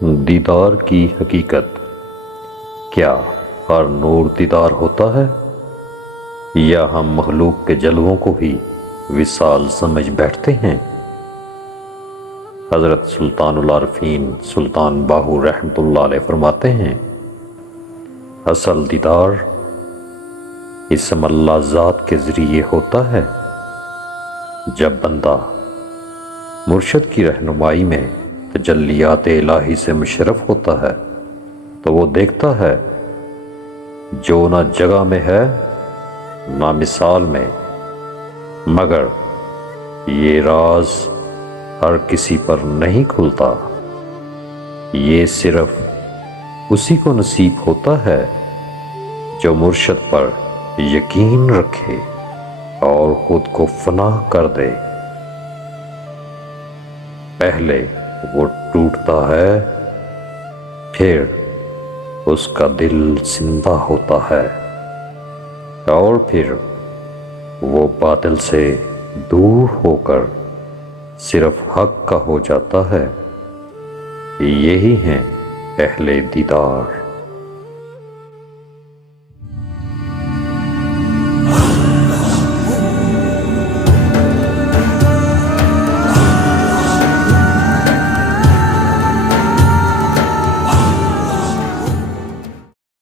دیدار کی حقیقت۔ کیا ہر نور دیدار ہوتا ہے، یا ہم مخلوق کے جلووں کو بھی وصال سمجھ بیٹھتے ہیں؟ حضرت سلطان العارفین سلطان باہو رحمۃ اللہ علیہ فرماتے ہیں، اصل دیدار اسم اللہ ذات کے ذریعے ہوتا ہے۔ جب بندہ مرشد کی رہنمائی میں تجلیات الہی سے مشرف ہوتا ہے تو وہ دیکھتا ہے جو نہ جگہ میں ہے نہ مثال میں، مگر یہ راز ہر کسی پر نہیں کھلتا، یہ صرف اسی کو نصیب ہوتا ہے جو مرشد پر یقین رکھے اور خود کو فنا کر دے۔ پہلے وہ ٹوٹتا ہے، پھر اس کا دل زندہ ہوتا ہے، اور پھر وہ باطل سے دور ہو کر صرف حق کا ہو جاتا ہے۔ یہی ہیں اہل دیدار۔